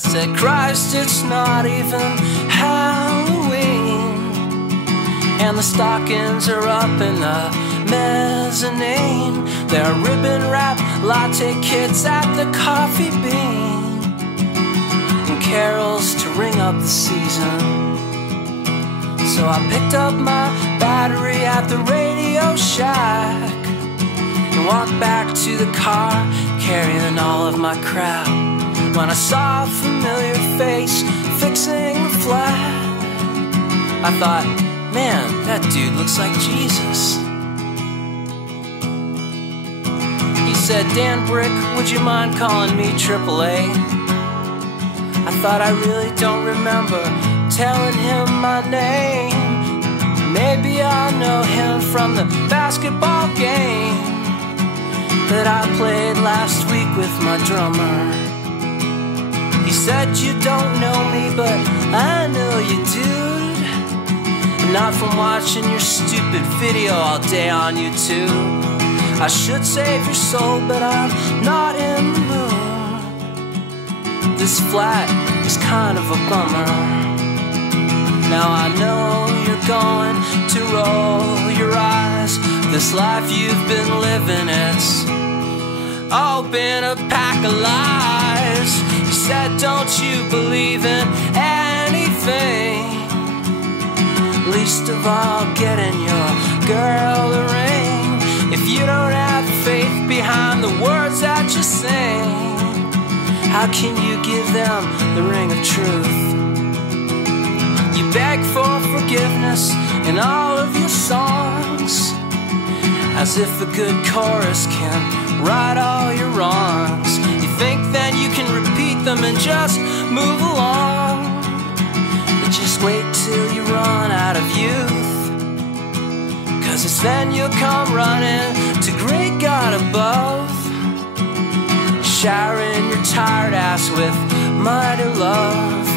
said, Christ, it's not even Halloween, and the stockings are up in the mezzanine. There are ribbon-wrapped latte kits at the Coffee Bean, and carols to ring up the season. So I picked up my battery at the Radio Shack and walked back to the car, carrying all of my crap, when I saw a familiar face fixing the flat. I thought, man, that dude looks like Jesus. He said, Dan Bryk, would you mind calling me AAA? I thought, I really don't remember telling him my name. Maybe I'll know him from the basketball game that I played last week with my drummer. He said, you don't know me, but I know you, dude. Not from watching your stupid video all day on YouTube. I should save your soul, but I'm not in the mood. This flat is kind of a bummer. Now I know you're going to roll your eyes. This life you've been living, it's all been a pack of lies. He said, don't you believe in anything, least of all getting your girl a ring. If you don't have faith behind the words that you sing, how can you give them the ring of truth? You beg for forgiveness in all of your songs, as if a good chorus can right all your wrongs. You think that you can repeat them and just move along, but just wait till you run out of youth, 'cause it's then you'll come running to great God above, showering your tired ass with mighty love,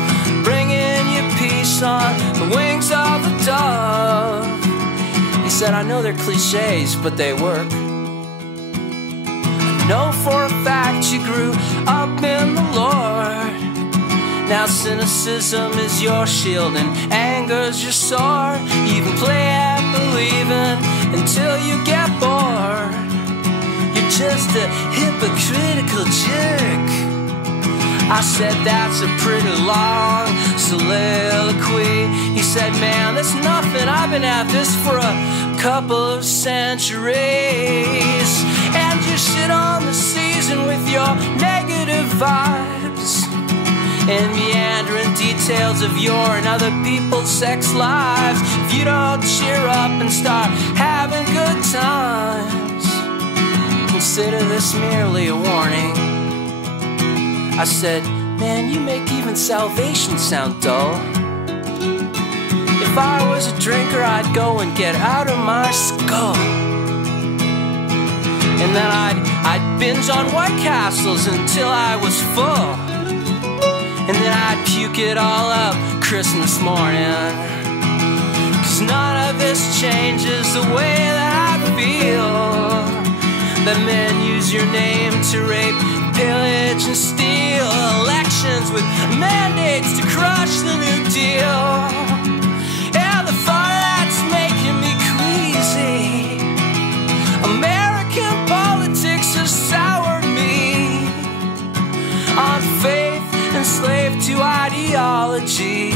bringing you peace on the wings of a dove. He said, I know they're cliches, but they work. I know for a fact you grew up in the Lord. Now cynicism is your shield and anger's your sword. You even play at believing until you get bored. You're just a hypocritical jerk. I said, that's a pretty long soliloquy. He said, man, that's nothing. I've been at this for a couple of centuries. And you shit on the season with your negative vibes and meandering details of your and other people's sex lives. If you don't cheer up and start having good times, consider this merely a warning. I said, man, you make even salvation sound dull. If I was a drinker, I'd go and get out of my skull, and then I'd binge on White Castles until I was full, and then I'd puke it all up Christmas morning. 'Cause none of this changes the way that I feel, that men use your name to rape, pillage and steal, elections with mandates to crush the New Deal, and the thought that's making me queasy. American politics has soured me on faith, enslaved to ideology.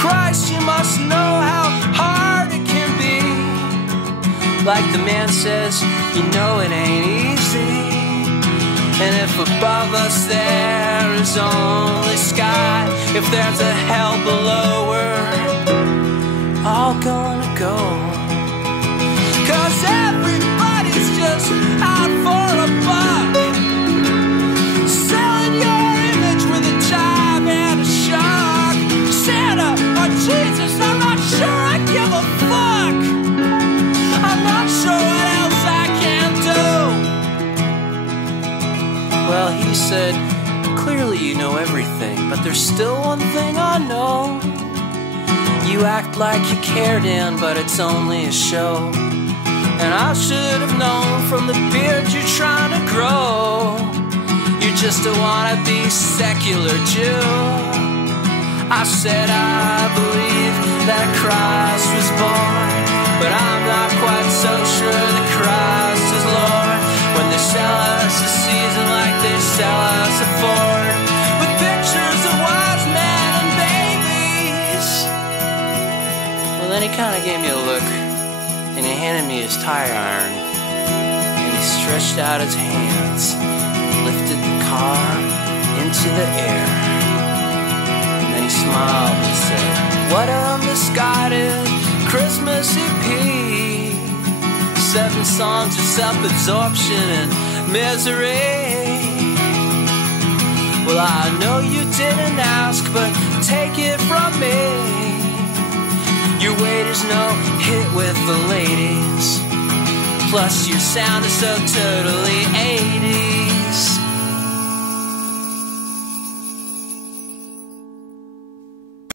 Christ, you must know how hard it can be. Like the man says, you know it ain't easy. And if above us there is only sky, if there's a hell below, we're all gonna go. 'Cause everybody's just out for a buck, selling your image with a jive and a shock. Santa or Jesus, I'm not sure I give a fuck. I'm not sure what else I can do. Well, he said, clearly you know everything, but there's still one thing I know. You act like you care, Dan, but it's only a show. And I should have known from the beard you're trying to grow. You're just just a wannabe secular Jew. I said I believe that Christ was born, but I'm not quite so sure that Christ is Lord. When they sell us a season like they sell us a Ford, with pictures of wise men and babies. Well, then he kind of gave me a look, and he handed me his tire iron, and he stretched out his hands, lifted the car into the air, and then he smiled and said, what a misguided Christmas EP. 7 songs of self-absorption and misery. Well, I know you didn't ask, but take it from me, your weight is no hit with the ladies. Plus your sound is so totally 80s.